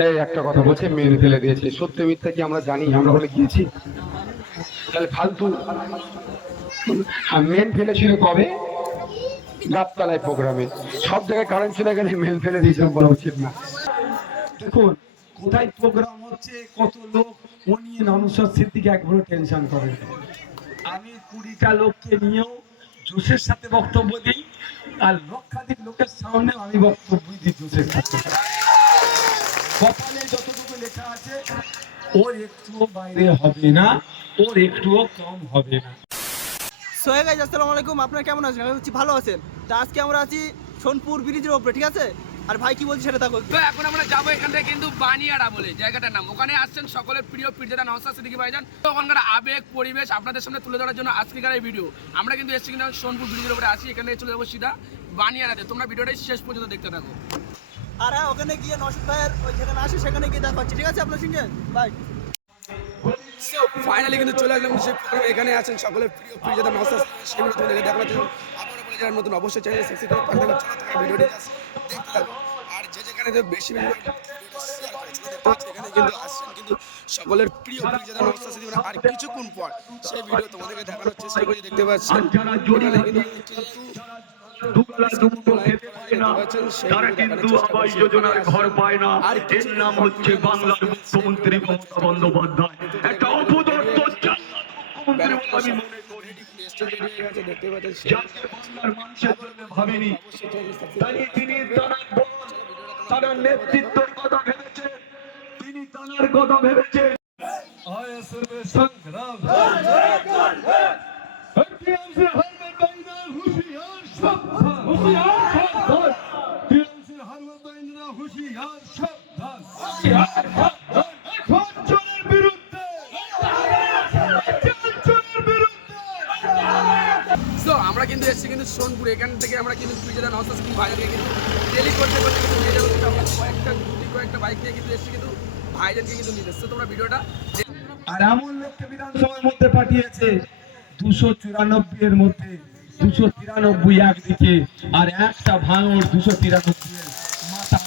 এই একটা কথা বলছে মেরে ফেলে দিয়েছে, সত্য মিথ্যা কি আমরা জানি? আমরা বলে গিয়েছি তাহলে ফালতু। মেন ফেলেছিল কবে? গাবতলায় প্রোগ্রামে। সব জায়গায় কারেন্ট চলে গেলে মেল ফেলে দিয়েছিলাম বলা উচিত না। দেখুন কোথায় প্রোগ্রাম হচ্ছে, কত লোক, ও নিয়ে নওশাদ সিদ্দিকী একবারও টেনশন করেন। আমি 20টা লোককে নিয়েও জোশের সাথে বক্তব্য দিই, আর লক্ষাধিক লোকের সামনে আমি বক্তব্য দিই জোশের সাথে। কপালে যতটুকু লেখা আছে ওর একটুও বাইরে হবে না, ওর একটুও কম হবে না। সো হে গাইস, আসসালামু আলাইকুম। আপনারা কেমন আছেন? আমি হচ্ছি ভালো আছেন। তো আজকে আমরা আছি সোনপুর ব্রিজের উপরে, ঠিক আছে? আর ভাই কি বলছি সেটা দেখো। তো এখন আমরা যাবো এখান থেকে কিন্তু বানিয়াড়া বলে জায়গাটার নাম। ওখানে আসছেন সকলের প্রিয় পীরজাদা নওশাদ সিদ্দিকী ভাইজান। তো ওখানকার আবেগ পরিবেশ আপনাদের সামনে তুলে ধরার জন্য আজকের এই ভিডিও। আমরা কিন্তু এসেছি কিন্তু সোনপুর ব্রিজের উপরে আসি, এখান থেকে চলে যাবো সিধা বানিয়াড়াতে। তোমরা ভিডিওটাই শেষ পর্যন্ত দেখতে থাকো। আর হ্যাঁ, ওখানে গিয়ে নওশাদ ভাইয়ের ওই যেখানে আসে সেখানে গিয়ে দেখাচ্ছি, ঠিক আছে আপনার সঙ্গে? বাই। সো ফাইনালি কিন্তু চলে আসলাম সেই প্রোগ্রামে। এখানে আছেন সকলের প্রিয় পীরজাদা নওশাদ, সেগুলো তোমাদেরকে দেখানোর জন্য। আপনারা বলে যারা নতুন অবশ্যই চ্যানেলে সাবস্ক্রাইব করে পাশে থাকা চলো তোমরা ভিডিওটি দেখতে থাকো। আর যে যেখানে বেশি বেশি এখানে কিন্তু আসছেন কিন্তু সকলের প্রিয় পীরজাদা নওশাদ সিদ্দিকী। আর কিছুক্ষণ পর সেই ভিডিও তোমাদেরকে দেখানোর চেষ্টা করি। দেখতে পাচ্ছেন তারা কিন্তু আবাস যোজনার ঘর পায় না। এর নাম হচ্ছে বাংলার মুখ্যমন্ত্রী মমতা বন্দ্যোপাধ্যায়। একটা অপদর্থ মুখ্যমন্ত্রী আমি মনে করি, দেখতে পাচ্ছেন যাকে বাংলার মানুষের জন্য ভাবেনি। তাই তিনি তার নেতৃত্বের কথা ভেবেছেন, তিনি তার কথা ভেবেছেন। আমরা কিন্তু এসেছি কিন্তু সোনপুর। এখান থেকে আমরা কিন্তু পীরজাদা নওশাদ সিদ্দিকী ভাইজানকে কিন্তু ডেলি করতে করতে কিন্তু নিয়ে যাবো। আমরা কয়েকটা বাইক নিয়ে কিন্তু এসেছি কিন্তু ভাইজানকে কিন্তু নিয়ে যাচ্ছে। তোমরা ভিডিওটা আর এমন লোককে বিধানসভার মধ্যে পাঠিয়েছে 294 এর মধ্যে 293 একদিকে, আর একটা ভাঙড় 293 এর মাথা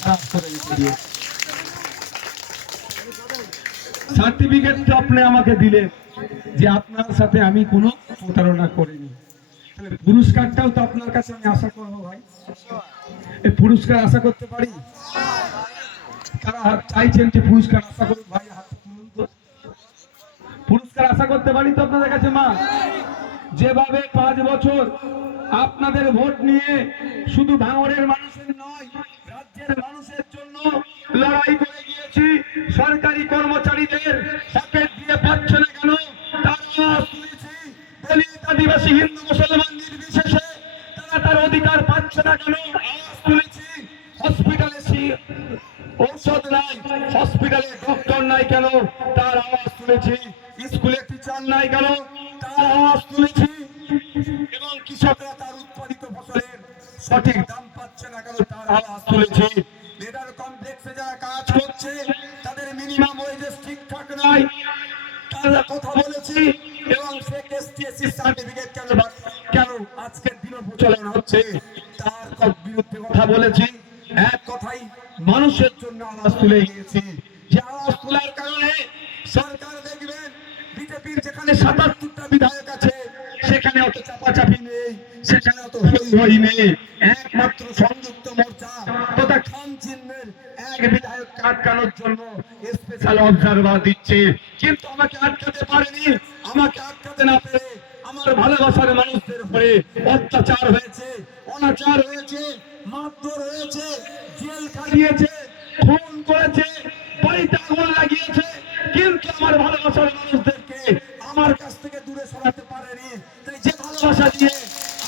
খারাপ করে দিয়ে সার্টিফিকেট আপনি আমাকে দিলেন যে আপনার সাথে আমি কোনো প্রতারণা করিনি। তাহলে পুরস্কারটাও তো আপনার কাছে আমি আশা করবো ভাই। এই পুরস্কার আশা করতে পারি? কারা চাইছেন যে পুরস্কার আশা করুন? ভাই হাত তুলুন তো। পুরস্কার আশা করতে পারি তো আপনাদের কাছে? মা, যেভাবে 5 বছর আপনাদের ভোট নিয়ে শুধু ভাঙড়ের মানুষের নয় রাজ্যের মানুষের জন্য লড়াই করে গিয়েছি, সরকারি কর্মচারীদের প্যাকেট দিয়ে পাচ্ছে না কেন তার আওয়াজ তুলেছি। দলিত আদিবাসী হিন্দু মুসলমান নির্বিশেষে তারা তার অধিকার পাচ্ছে না কেন আওয়াজ তুলেছি। হসপিটালে ঔষধ নাই, হসপিটালে ডক্টর নাই কেন তার আওয়াজ তুলেছি। স্কুলে টিচার নাই কেন তার আওয়াজ তুলেছি। এবং কৃষকরা তার উৎপাদিত ফসলের সঠিক দাম পাচ্ছে না কেন তার আওয়াজ তুলেছি। লেদার কমপ্লেক্সে যারা কাজ করছে তাদের মিনিমাম ওয়েজেস ঠিকঠাক নাই তার কথা বলেছি। এবং এসটিএসসি সার্টিফিকেট কেন আজকের দিনে প্রচলন হচ্ছে তার বিরুদ্ধে কথা বলেছি। এক কথাই মানুষের জন্য আওয়াজ তুলে গিয়েছি। যে আওয়াজ তোলার কারণে সরকার দেখবেন বিজেপির যেখানে 77টা বিধায়ক আছে সেখানে অত চাপাচাপি নেই, সেখানে অত হই হই নেই। একমাত্র সংযুক্ত মোর্চা তথা খান চিহ্নের এক বিধায়ক আটকানোর জন্য স্পেশাল অবজারভার দিচ্ছে, কিন্তু আমাকে আটকাতে পারেনি। আমাকে আটকাতে না পেরে আমার ভালোবাসার মানুষদের উপরে অত্যাচার হয়েছে, অনাচার হয়েছে, মারধর হয়েছে, জেল খাটিয়েছে, খুন করেছে, বাড়িতে আগুন লাগিয়েছে, কিন্তু আমার ভালোবাসার মানুষদেরকে আমার কাছ থেকে দূরে সরাতে পারেনি। তাই যে ভালোবাসা দিয়ে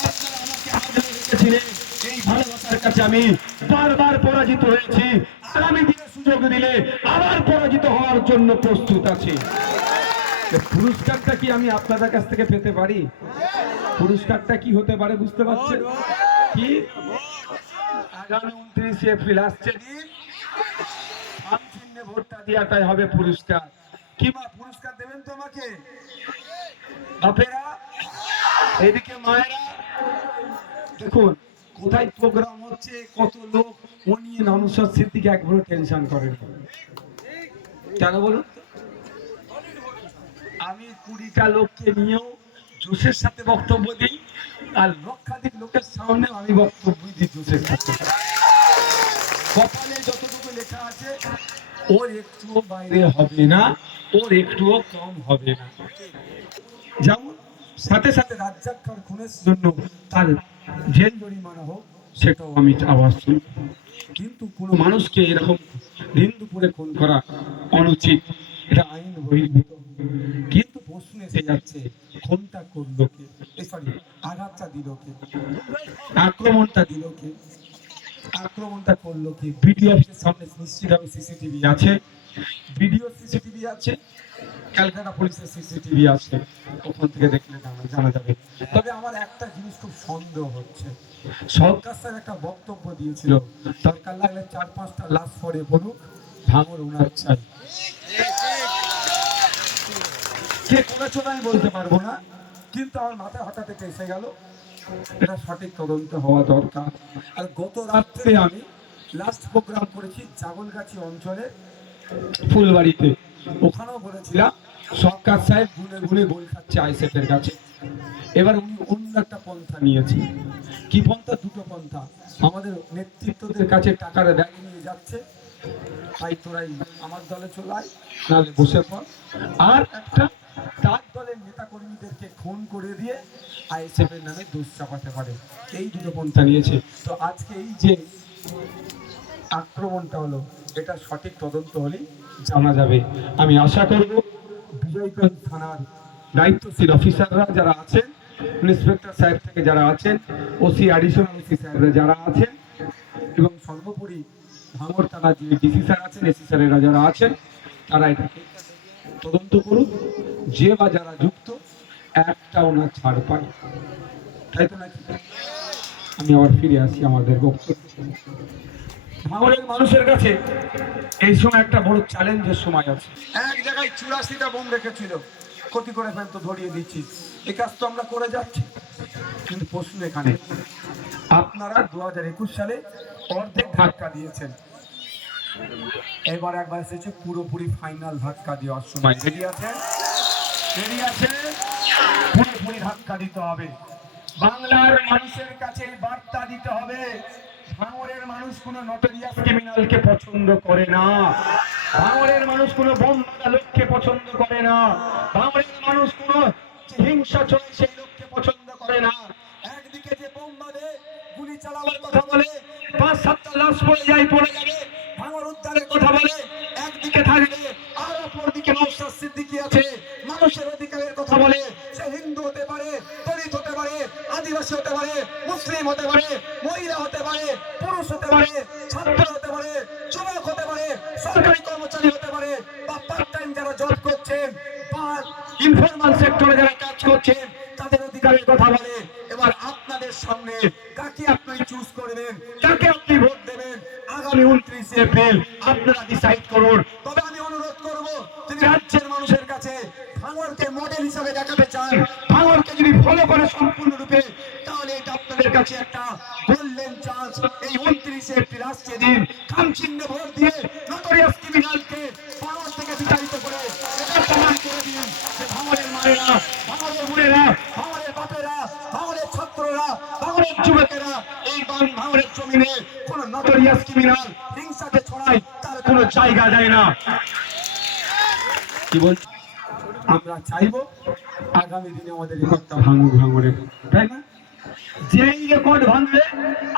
আপনারা আমাকে আগলে রেখেছিলেন এই ভালোবাসার কাছে আমি বারবার পরাজিত হয়েছি। আগামী দিনে সুযোগ দিলে আবার পরাজিত হওয়ার জন্য প্রস্তুত আছি। পুরস্কারটা কি আমি আপনাদের কাছ থেকে পেতে পারি? পুরস্কারটা কি হতে পারে বুঝতে পারছেন কি? আগামী 29 এপ্রিল আসছে দিন, খান চিহ্নে ভোটটা দেওয়াটাই হবে পুরস্কার। কি মা, পুরস্কার দেবেন তো আমাকে? বাপেরা, এদিকে মায়েরা, দেখুন কোথায় প্রোগ্রাম হচ্ছে, কত লোক, ও নিয়ে নওশাদ সিদ্দিক একবারও টেনশন করেন না। কেন বলুন? আমি 20টা লোককে নিয়েও জোশের সাথে বক্তব্য দিই, আর লক্ষাধিক লোকের সামনে আমি বক্তব্য দিই জোশের সাথে। কপালে যতটুকু লেখা আছে ওর একটুও বাইরে হবে না, ওর একটুও কম হবে না। যেমন সাথে সাথে রাজ্জাক খান খুনের জন্য তার জেল জরিমানা হোক, সেটাও আমি আওয়াজ শুনি। কিন্তু কোনো মানুষকে এরকম দিন দুপুরে খুন করা অনুচিত, এটা আইন বহির্ভূত। কিন্তু প্রশ্ন এসে যাচ্ছে, খুনটা করলো কে? সরি, আঘাতটা দিল কে? আক্রমণটা দিল কে? আক্রমণটা করলো কি? বিডিও অফিসের সামনে নিশ্চিতভাবে সিসিটিভি আছে, ভিডিও সিসিটিভি আছে, ক্যালকাটা পুলিশের সিসিটিভি আছে, ওখান থেকে দেখলে জানা যাবে। তবে আমার একটা জিনিস খুব সন্দেহ হচ্ছে, সরকার স্যার একটা বক্তব্য দিয়েছিল, দরকার লাগলে 4-5টা লাশ পরে বলুক, ভাঙর ওনার চাই। কে করেছো আমি বলতে পারবো না, কিন্তু আমার মাথায় হঠাৎ এটা এসে গেল, এটা সঠিক তদন্ত হওয়া দরকার। আর গত রাত্রে আমি লাস্ট প্রোগ্রাম করেছি জাগলগাছি অঞ্চলে ফুলবাড়িতে, ওখানেও বলেছিলাম সরকার সাহেব গুনে গুনে গোল খাচ্ছে আইএসএফ এর কাছে। এবার উনি অন্য একটা পন্থা নিয়েছে। কি পন্থা? দুটো পন্থা। আমাদের নেতৃত্বদের কাছে টাকার ব্যাগ নিয়ে যাচ্ছে, তাই তোরাই আমার দলে চলে আয়, নাহলে বসে পড়। আর একটা, তার দলের নেতা কর্মীদেরকে খুন করে দিয়ে আইএসএফ এর নামে দোষ চাপাতে পারে। এই দুটো পন্থা নিয়েছে। তো আজকে এই যে আক্রমণটা হলো, এটা সঠিক তদন্ত হলেই জানা যাবে। আমি আশা করব বিজয়গঞ্জ থানার দায়িত্বশীল অফিসাররা যারা আছেন, ইন্সপেক্টর সাহেব থেকে যারা আছেন, ওসি অ্যাডিশনাল ওসি সাহেবরা যারা আছেন, এবং সর্বোপরি ভাঙড় থানার যে ডিসি স্যার আছেন, এসি স্যারেরা যারা আছেন, তারা এটাকে তদন্ত করুন। যে বা যারা যুক্ত, একটাও না ছাড় পায়, তাই তো নাকি? আমি আবার ফিরে আসি আমাদের বক্তব্য। ভাঙড়ের মানুষের কাছে এই সময় একটা বড় চ্যালেঞ্জের সময় আছে। এক জায়গায় 84টা বোম রেখেছিল, ক্ষতি করে ফেলতো, ধরিয়ে দিচ্ছি, এই কাজ তো আমরা করে যাচ্ছি। কিন্তু প্রশ্ন এখানে, আপনারা 2021 সালে অর্ধেক ধাক্কা দিয়েছেন, এবার একবার এসেছে পুরোপুরি ফাইনাল ধাক্কা দেওয়ার সময়। রেডি আছেন? রেডি আছে? পুরোপুরি ধাক্কা দিতে হবে। বাংলার মানুষের কাছে বার্তা দিতে হবে, ভাঙড়ের মানুষ কোনো নটোরিয়াস ক্রিমিনালকে পছন্দ করে না, ভাঙড়ের মানুষ কোনো বোম মারা লোককে পছন্দ করে না, ভাঙড়ের মানুষ কোনো হিংসা চলে সেই লোককে পছন্দ করে না। একদিকে যে বোম বাঁধে, গুলি চালাবার কথা বলে, 5-7টা লাশ পড়ে যাবে, ভাঙড় উদ্ধারের কথা বলে, একদিকে থাকবে, আর অপরদিকে নওশাদ সিদ্দিকী আছে, মানুষের অধিকারের কথা বলে। সে হিন্দু হতে পারে, দলিত হতে পারে, আদিবাসী হতে পারে, মুসলিম হতে পারে, মহিলা হতে পারে, পুরুষ হতে পারে, ছাত্র হতে পারে, যুবক হতে পারে, সরকারি কর্মচারী হতে পারে, বা পার্ট টাইম যারা জব করছেন, বা ইনফরমাল সেক্টরে যারা কাজ করছেন, তাদের অধিকারের কথা বলে। এবার আপনাদের সামনে কাকে আপনি চুজ করবেন, কাকে আপনি ভোট দেবেন, আগামী 29 এপ্রিল আপনারা ডিসাইড করুন। তবে আমি অনুরোধ করব, যদি রাজ্যের মানুষের কাছে ভাঙড়কে মডেল হিসাবে দেখাতে চান, ভাঙড়কে যদি ফলো করে সম্পূর্ণরূপে, তাহলে এটা আপনাদের কাছে একটা গোল্ডেন চান্স। এই 29 এপ্রিল আসছে দিন, খামচিহ্নে ভোট দিয়ে নটোরিয়াস ক্রিমিনালকে ভাঙড় থেকে বিতাড়িত করে এটা প্রমাণ করে দিন যে ভাঙড়ের মায়েরা, ভাঙড়ের বোনেরা, ভাঙড়ের বাপেরা, ভাঙড়ের ছাত্ররা, ভাঙড়ের যুবকেরা এই ভাঙড়ের জমিনে কোন নটোরিয়াস ক্রিমিনাল হিংসাকে ছড়ায় তার কোনো জায়গা দেয় না। কি বলছি? আমরা চাইবো আগামী দিনে আমাদের রেকর্ডটা ভাঙুক ভাঙড়ের, তাই না? যেই রেকর্ড ভাঙবে,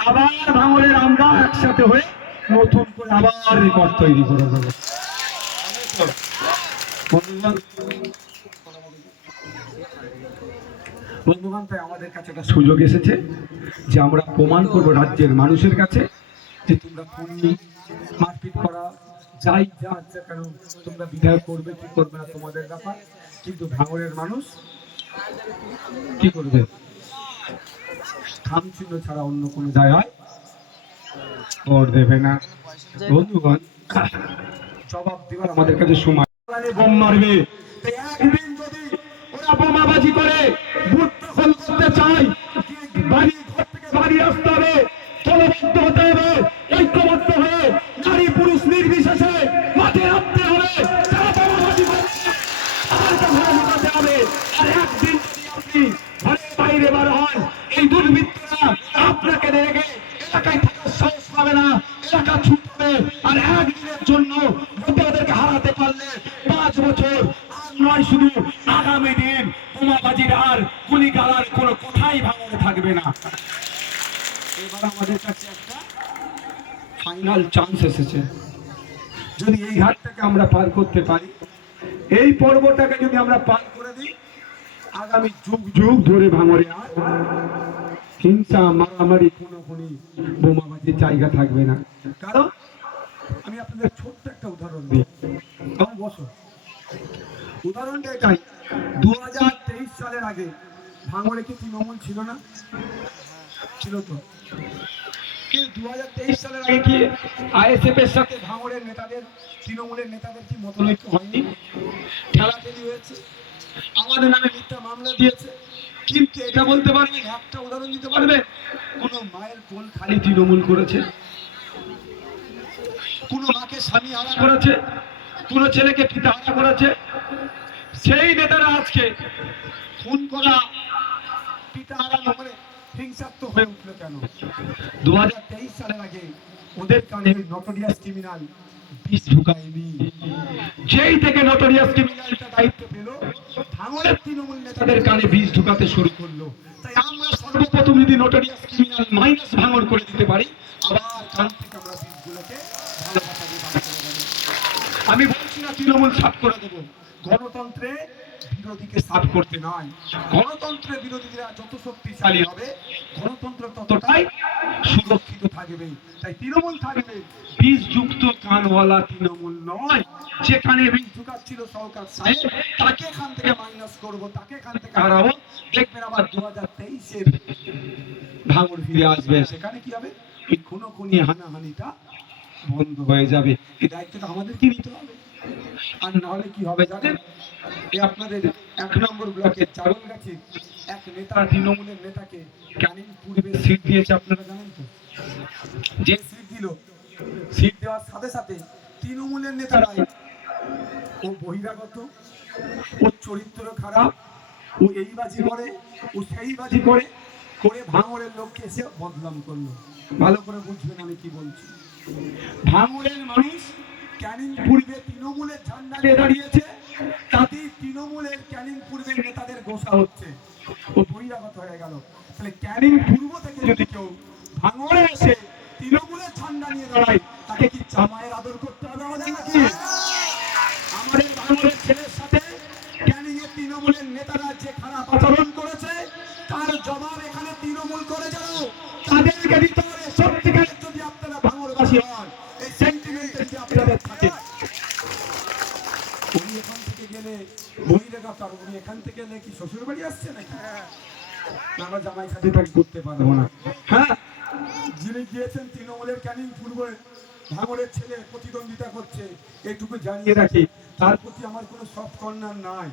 আবার ভাঙড়ের আমরা একসাথে হয়ে নতুন করে আবার রেকর্ড তৈরি করে দেবো। বন্ধুগণ, তাই আমাদের কাছে একটা সুযোগ এসেছে যে আমরা প্রমাণ করবো রাজ্যের মানুষের কাছে যে তোমরা খুনি, মারপিট করা, যাই যা আছে কেন, তোমরা বিধায়ক করবে কি করবে না তোমাদের ব্যাপার, কিন্তু ভাঙড়ের মানুষ কি করবে? খামচিহ্ন ছাড়া অন্য কোনো জায়গায় ভোট দেবে না। বন্ধুগণ, জবাব দেওয়ার আমাদের কাছে সময়, বোম মারবে, একদিন যদি ওরা বোমাবাজি করে বুথ দখল করতে চায়, বাড়ি ঘর থেকে বাড়ি আসতে হবে, দলবদ্ধ হতে হবে, ঐক্যবদ্ধ হয়ে নারী পুরুষ নির্বিশেষে মাঠে নামতে হবে। যারা বোমাবাজি করছে তাদেরকে ঘরে ঢোকাতে হবে। আর একদিন যদি আপনি ঘরের বাইরে বার হন, এই দুর্বৃত্তরা আপনাকে দেখে এলাকায় থাকার সাহস পাবে না, এলাকা ছুটবে। আর একদিনের জন্য ওদেরকে হারাতে পারলে 5 বছর আর নয়, শুধু আগামী দিন বোমাবাজির আর গুলি গালার কোনো কথাই ভাঙনে থাকবে না। এবার আমাদের কাছে একটা ফাইনাল চান্স এসেছে। যদি এই ঘাটটাকে আমরা পার করতে পারি, এই পর্বটাকে যদি আমরা পার করে দিই, আগামী যুগ যুগ ধরে ভাঙরে আর হিংসা, মারামারি, খুনোখুনি, বোমাবাজির জায়গা থাকবে না। কারণ আমি আপনাদের ছোট্ট একটা উদাহরণ দিই। বসো, উদাহরণটা এটাই, 2023 সালের আগে ভাঙড়ে কি তৃণমূল ছিল না? ছিল তো। কিন্তু 2023 সালের আগে কি আইএসএফ এর সাথে ভাঙড়ের নেতাদের, তৃণমূলের নেতাদের কি মতলৈক্য হয়নি? ঠেলাঠেলি হয়েছে, আমাদের নামে মিথ্যা মামলা দিয়েছে। কিন্তু এটা বলতে পারবেন, একটা উদাহরণ দিতে পারবেন, কোন মায়ের কোল খালি তৃণমূল করেছে? কোন মাকে স্বামী হারা করেছে? কোন ছেলেকে পিতা হারা করেছে? সেই নেতারা আজকে খুন করা, পিতা হারানো মানে হিংসাত্মক হয়ে উঠলো কেন? 2023 সালের আগে ওদের কানে নটোরিয়াস ক্রিমিনাল বিষ ঢুকায়নি। যেই থেকে নটোরিয়াস ক্রিমিনালটা দায়িত্ব পেল, ভাঙড়ের তৃণমূল নেতাদের কানে বিষ ঢুকাতে শুরু করলো। তাই আমরা সর্বপ্রথম যদি নটোরিয়াস ক্রিমিনাল মাইনাস ভাঙড় করে দিতে পারি, আবার কান থেকে আমরা বীজগুলোকে ভালোবাসা দিয়ে বার করে দেবো। আমি বলছি না তৃণমূল সাফ করে দেবো, গণতন্ত্রে বিরোধীকে সাফ করতে নয়। গণতন্ত্রের বিরোধীরা যত শক্তিশালী হবে, গণতন্ত্র ততটাই সুরক্ষিত থাকবে। তাই তৃণমূল থাকবে, বীজযুক্ত কানওয়ালা তৃণমূল নয়। যেখানে বীজ ঢুকাচ্ছিল সরকার সাহেব, তাকে এখান থেকে মাইনাস করবো, তাকে এখান থেকে হারাবো। দেখবেন আবার 2023-এর ভাঙড় ফিরে আসবে। সেখানে কি হবে? এই খুনোখুনি, হানাহানিটা বন্ধ হয়ে যাবে। এই দায়িত্বটা আমাদেরকে নিতে হবে। আর নাহলে কি হবে জানেন? এই আপনাদের 1 নম্বর ব্লকের চারুলগাছি এক নেতা, তৃণমূলের নেতাকে ক্যানিং পূর্বে সিট দিয়েছে, আপনারা জানেন তো? যে সিট দিল, সিট দেওয়ার সাথে সাথে তৃণমূলের নেতারাই, ও বহিরাগত, ওর চরিত্র খারাপ, ও এই বাজি করে, ও সেই বাজি করে করে ভাঙড়ের লোককে এসে বদনাম করলো। ভালো করে বুঝবেন আমি কি বলছি। ভাঙড়ের মানুষ ক্যানিং পূর্বে তৃণমূলের ঝান্ডা নিয়ে দাঁড়িয়েছে, তাতেই তৃণমূলের ক্যানিং পূর্বের নেতাদের গোসা হচ্ছে, ও বহিরাগত হয়ে গেল। তাহলে ক্যানিং পূর্ব থেকে যদি কেউ ভাঙড়ে এসে তৃণমূলের ঝান্ডা নিয়ে দাঁড়ায়, তাকে কি জামাইয়ের আদর করতে হবে আমাদের নাকি? আমাদের ভাঙড়ের ছেলের সাথে ক্যানিং এর তৃণমূলের নেতারা যে খারাপ আচরণ করেছে, তার জবাব এখানে তৃণমূল করে যাও, তাদেরকে দিতে হবে। সত্যিকারের যদি আপনারা ভাঙড়বাসী হন, এই সেন্টিমেন্ট যদি আপনাদের থাকে, উনি এখান থেকে গেলে বহিরাগত, আর উনি এখান থেকে গেলে কি শ্বশুর বাড়ি আসছে নাকি? আমরা জামাই খাটি তাকে করতে পারবো না। হ্যাঁ, যিনি গিয়েছেন তৃণমূলের ক্যানিং পূর্বে, ভাঙড়ের ছেলে প্রতিদ্বন্দ্বিতা করছে, এটুকু জানিয়ে রাখি, তার প্রতি আমার কোনো সফট কর্নার নাই।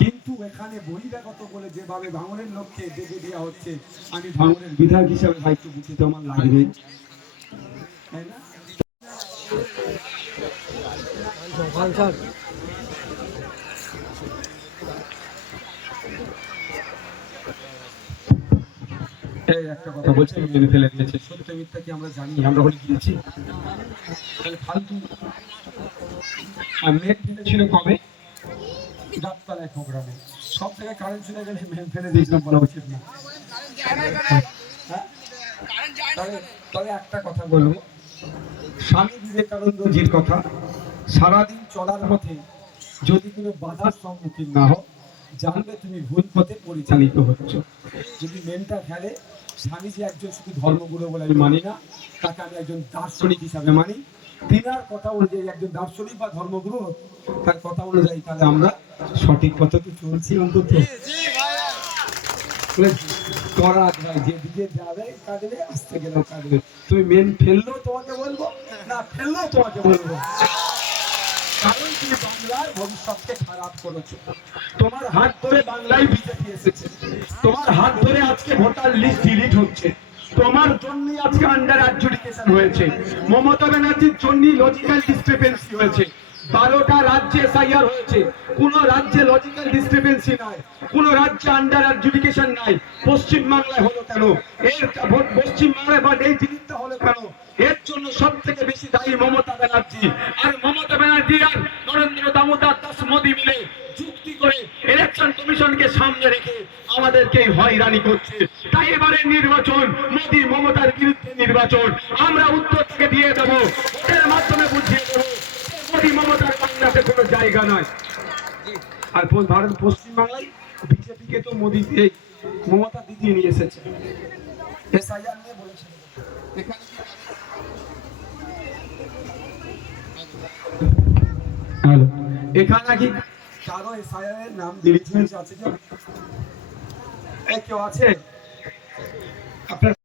কিন্তু এখানে বহিরাগত বলে যেভাবে ভাঙড়ের লোককে দেখে দেওয়া হচ্ছে, আমি ভাঙড়ের বিধায়ক হিসাবে দায়িত্ব বুঝতে তো আমার লাগবে, তাই না? এই একটা কথা বলছি, আমি মেনে ফেলে দিয়েছি। সত্য মিথ্যা কি আমরা জানি? আমরা হলে গিয়েছি তাহলে ফালতু। মেঘ ফেলেছিল কবে? গাবতলায় প্রোগ্রামে। সব থেকে কারেন্ট চলে গেলে মেঘ ফেলে দিয়েছিলাম, বলা উচিত না। তবে একটা কথা বলবো, স্বামী বিবেকানন্দজির কথা, সারাদিন চলার পথে যদি কোনো বাধার সম্মুখীন না হও, জানবে তুমি ভুল পথে পরিচালিত হচ্ছ। যদি মেনটা খেলে, স্বামীজি একজন শুধু ধর্মগুরু বলে আমি মানি না, তাকে আমি একজন দার্শনিক হিসাবে মানি। তিনার কথা অনুযায়ী একজন দার্শনিক বা ধর্মগুরু, তার কথা অনুযায়ী তাহলে আমরা সঠিক পথে চলছি অন্তত। করা ভাই, যেদিকে যাবে কাটবে, আসতে গেলেও কাটবে। তুমি মেন ফেললেও তোমাকে বলবো, না ফেললেও তোমাকে বলবো। কারণ তুমি বাংলার ভবিষ্যৎকে খারাপ করেছো। তোমার হাত ধরে বাংলায় বিজেপি এসেছে, তোমার হাত ধরে আজকে ভোটার লিস্ট ডিলিট হচ্ছে, তোমার জন্যই আজকে আন্ডার অ্যাডজুডিকেশন হয়েছে, মমতা ব্যানার্জির জন্যই লজিক্যাল ডিসক্রিপেন্সি হয়েছে। 12টা রাজ্যে এসআইআর হয়েছে, কোন রাজ্যে লজিক্যাল ডিসক্রিপেন্সি নাই, কোন রাজ্যে আন্ডার অ্যাডজুডিকেশন নাই। পশ্চিমবাংলায় হলো কেন? এর পশ্চিমবাংলায় বা এই জিনিসটা হলো কেন? এর জন্য সব থেকে বেশি দায়ী মমতা ব্যানার্জি। আর মমতা ব্যানার্জি আর নরেন্দ্র দামোদর দাস মোদী মিলে যুক্তি করে ইলেকশন কমিশনকে সামনে রেখে আমাদেরকে হয়রানি করছে। তাই এবারে নির্বাচন মোদী মমতার বিরুদ্ধে নির্বাচন, আমরা উত্তর থেকে দিয়ে দেবো, ভোটের মাধ্যমে বুঝিয়ে দেবো মোদী মমতার বাংলাতে কোনো জায়গা নয়। আর ভারত পশ্চিমবাংলায় বিজেপিকে তো মোদী এই মমতা দিদি নিয়ে এসেছে। এসআইআর নিয়ে বলেছে এখানে কি কারো এসআইআর এর নাম ডিলিট হয়েছে আছে? কেউ আছে? আপনার